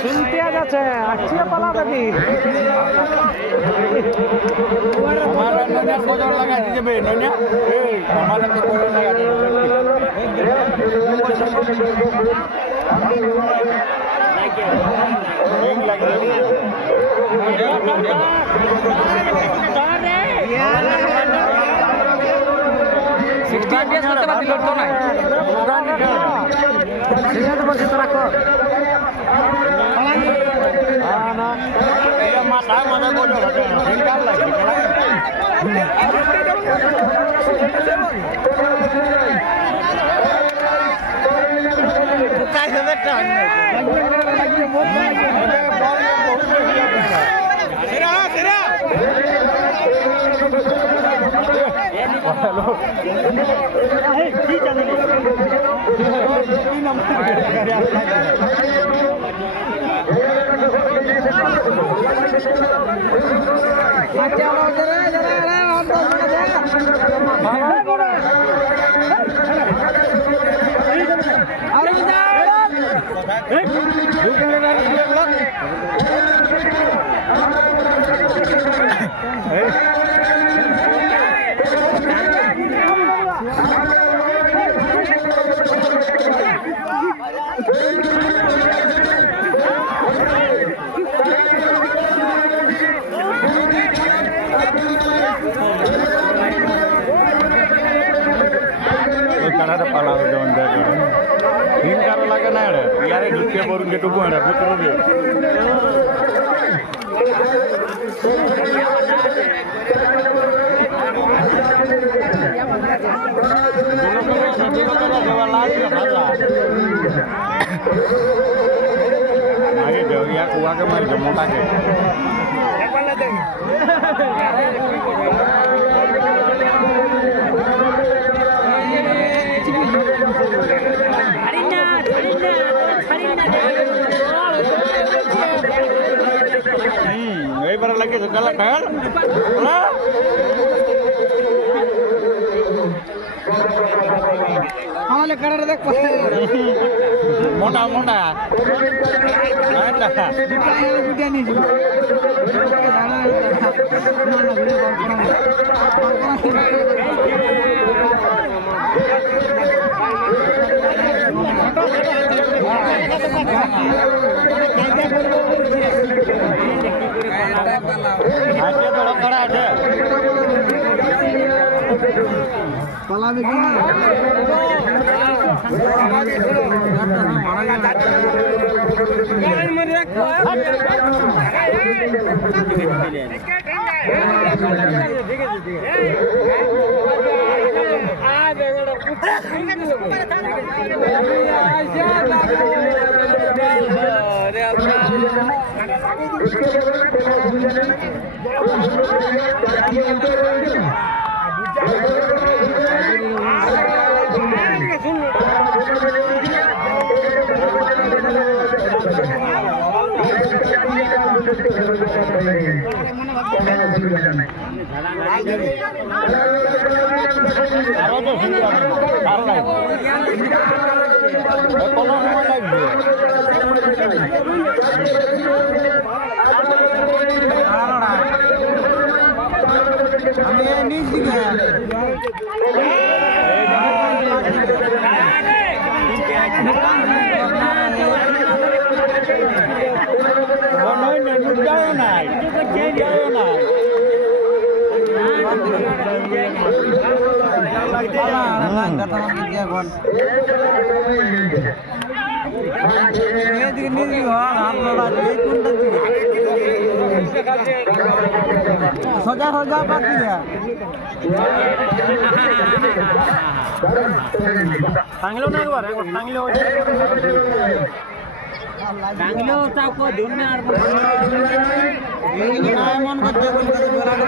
শুনতে যাচ্ছে আসছে পালা দেবী আমার লাগাই যাবে আমার মাথায় মজা করবে पाला तीन कार लगे ना यारे ढुके बोरून के टुकू है पुत्र दे आगे जाओ या कुआ के मार मोटा के lagi segala kan আমালে কারারে দেখ মোটা মোটা ভিডিও নিয়ে যাবো পালা বেশি सोजा सोजा बात दिया सांगलो ना एक बार सांगलो चाको धुन में मन करते